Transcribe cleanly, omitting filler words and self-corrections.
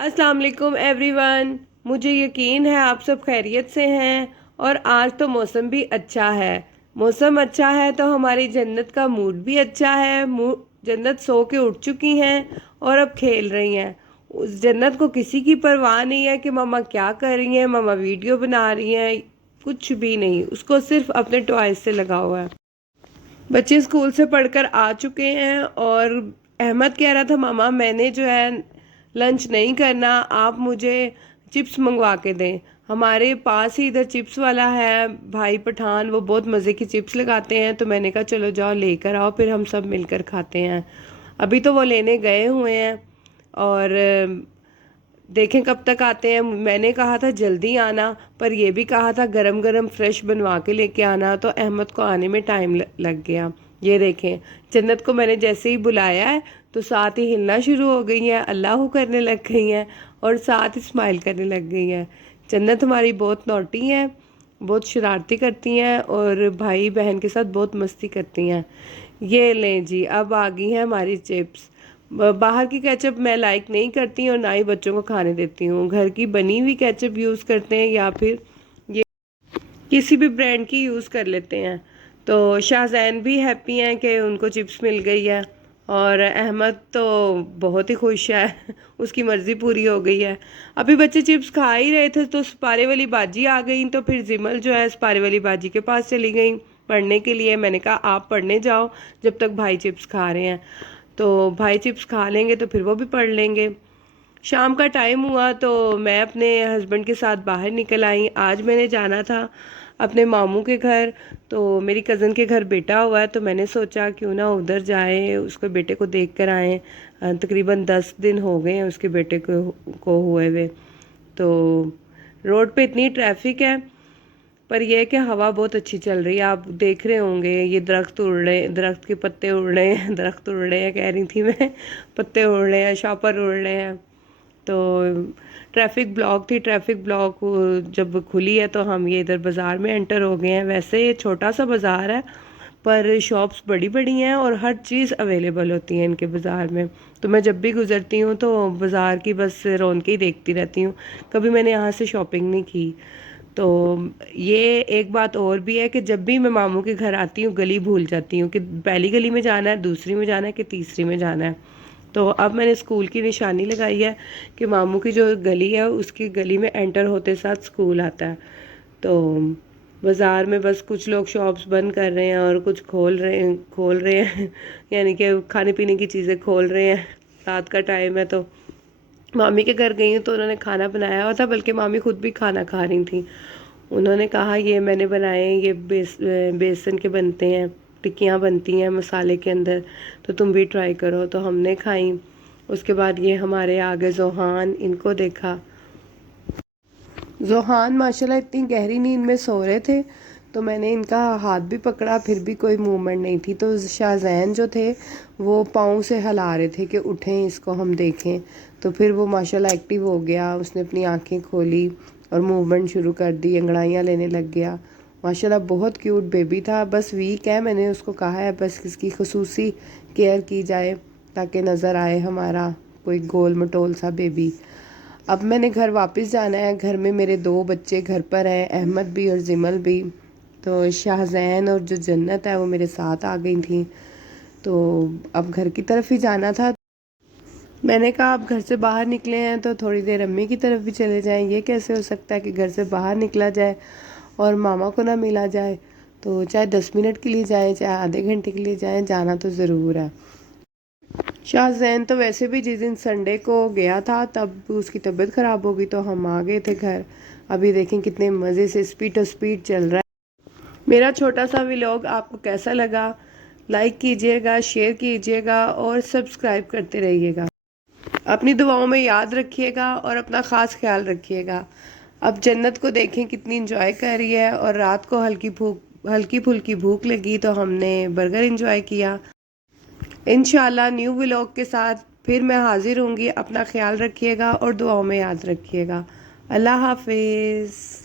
अस्सलाम वालेकुम एवरीवन। मुझे यकीन है आप सब खैरियत से हैं और आज तो मौसम भी अच्छा है। मौसम अच्छा है तो हमारी जन्नत का मूड भी अच्छा है। जन्नत सो के उठ चुकी हैं और अब खेल रही हैं। उस जन्नत को किसी की परवाह नहीं है कि मम्मा क्या कर रही हैं, मम्मा वीडियो बना रही हैं, कुछ भी नहीं। उसको सिर्फ अपने टॉयज से लगा हुआ है। बच्चे स्कूल से पढ़कर आ चुके हैं और अहमद कह रहा था मामा मैंने जो है लंच नहीं करना, आप मुझे चिप्स मंगवा के दें। हमारे पास ही इधर चिप्स वाला है भाई पठान, वो बहुत मज़े की चिप्स लगाते हैं। तो मैंने कहा चलो जाओ लेकर आओ, फिर हम सब मिलकर खाते हैं। अभी तो वो लेने गए हुए हैं और देखें कब तक आते हैं। मैंने कहा था जल्दी आना, पर ये भी कहा था गरम गरम फ्रेश बनवा के लेके आना, तो अहमद को आने में टाइम लग गया। ये देखें, जन्नत को मैंने जैसे ही बुलाया है तो साथ ही हिलना शुरू हो गई हैं, अल्लाह करने लग गई हैं और साथ ही स्माइल करने लग गई हैं। जन्नत हमारी बहुत नॉटी हैं, बहुत शरारती करती हैं और भाई बहन के साथ बहुत मस्ती करती हैं। ये लें जी, अब आ गई हैं हमारी चिप्स। बाहर की केचप मैं लाइक नहीं करती और ना ही बच्चों को खाने देती हूँ। घर की बनी हुई केचप यूज़ करते हैं या फिर ये किसी भी ब्रांड की यूज़ कर लेते हैं। तो शाहजैन भी हैप्पी हैं कि उनको चिप्स मिल गई है और अहमद तो बहुत ही खुश है उसकी मर्ज़ी पूरी हो गई है। अभी बच्चे चिप्स खा ही रहे थे तो सपारे वाली बाजी आ गई, तो फिर जिमल जो है सपारे वाली बाजी के पास चली गई पढ़ने के लिए। मैंने कहा आप पढ़ने जाओ जब तक भाई चिप्स खा रहे हैं। तो भाई चिप्स खा लेंगे तो फिर वो भी पढ़ लेंगे। शाम का टाइम हुआ तो मैं अपने हस्बैंड के साथ बाहर निकल आई। आज मैंने जाना था अपने मामू के घर, तो मेरी कज़न के घर बेटा हुआ है, तो मैंने सोचा क्यों ना उधर जाए, उसके बेटे को देख कर आएँ। तकरीबन 10 दिन हो गए हैं उसके बेटे को हुए हुए। तो रोड पे इतनी ट्रैफिक है, पर यह है कि हवा बहुत अच्छी चल रही है। आप देख रहे होंगे ये दरख्त उड़ रहे, दरख्त के पत्ते उड़ रहे हैं दरख्त उड़ रहे हैं कह रही थी मैं पत्ते उड़ रहे हैं, शॉपर उड़ रहे हैं। तो ट्रैफिक ब्लॉक थी, ट्रैफिक ब्लॉक जब खुली है तो हम ये इधर बाज़ार में एंटर हो गए हैं। वैसे ये छोटा सा बाज़ार है पर शॉप्स बड़ी बड़ी हैं और हर चीज़ अवेलेबल होती है इनके बाज़ार में। तो मैं जब भी गुज़रती हूँ तो बाज़ार की बस रौनक ही देखती रहती हूँ, कभी मैंने यहाँ से शॉपिंग नहीं की। तो ये एक बात और भी है कि जब भी मैं मामू के घर आती हूँ गली भूल जाती हूँ कि पहली गली में जाना है, दूसरी में जाना है कि तीसरी में जाना है। तो अब मैंने स्कूल की निशानी लगाई है कि मामू की जो गली है उसकी गली में एंटर होते साथ स्कूल आता है। तो बाज़ार में बस कुछ लोग शॉप्स बंद कर रहे हैं और कुछ खोल रहे हैं यानी कि खाने पीने की चीज़ें खोल रहे हैं। रात का टाइम है तो मामी के घर गई हूँ तो उन्होंने खाना बनाया हुआ था, बल्कि मामी खुद भी खाना खा रही थी। उन्होंने कहा ये मैंने बनाए हैं, ये बेसन के बनते हैं, टिक्कियाँ बनती हैं मसाले के अंदर, तो तुम भी ट्राई करो। तो हमने खाई। उसके बाद ये हमारे आगे जोहान, इनको देखा। जोहान माशाल्लाह इतनी गहरी नींद में सो रहे थे तो मैंने इनका हाथ भी पकड़ा, फिर भी कोई मूवमेंट नहीं थी। तो शाहजैन जो थे वो पाँव से हिला रहे थे कि उठें इसको हम देखें। तो फिर वो माशाल्लाह एक्टिव हो गया, उसने अपनी आंखें खोली और मूवमेंट शुरू कर दी, अंगड़ाइयाँ लेने लग गया। माशाल्लाह बहुत क्यूट बेबी था। बस वीक है, मैंने उसको कहा है बस इसकी खसूसी केयर की जाए ताकि नज़र आए हमारा कोई गोल मटोल सा बेबी। अब मैंने घर वापस जाना है। घर में मेरे 2 बच्चे घर पर हैं, अहमद भी और जिमल भी। तो शाहजैन और जो जन्नत है वो मेरे साथ आ गई थी। तो अब घर की तरफ ही जाना था। मैंने कहा अब घर से बाहर निकले हैं तो थोड़ी देर अम्मी की तरफ भी चले जाएं। ये कैसे हो सकता है कि घर से बाहर निकला जाए और मामा को ना मिला जाए। तो चाहे 10 मिनट के लिए जाएं, चाहे आधे घंटे के लिए जाएं, जाना तो ज़रूर है। शाहजैन तो वैसे भी जिस दिन संडे को गया था तब उसकी तबीयत ख़राब हो गई तो हम आ गए थे घर। अभी देखें कितने मज़े से स्पीड टू स्पीड चल रहा है। मेरा छोटा सा व्लॉग आपको कैसा लगा, लाइक कीजिएगा, शेयर कीजिएगा और सब्सक्राइब करते रहिएगा। अपनी दुआओं में याद रखिएगा और अपना ख़ास ख्याल रखिएगा। अब जन्नत को देखें कितनी इंजॉय कर रही है और रात को हल्की फुल्की भूख लगी तो हमने बर्गर इंजॉय किया। इंशाल्लाह न्यू व्लॉग के साथ फिर मैं हाजिर होंगी। अपना ख्याल रखिएगा और दुआओं में याद रखिएगा। अल्लाह हाफिज़।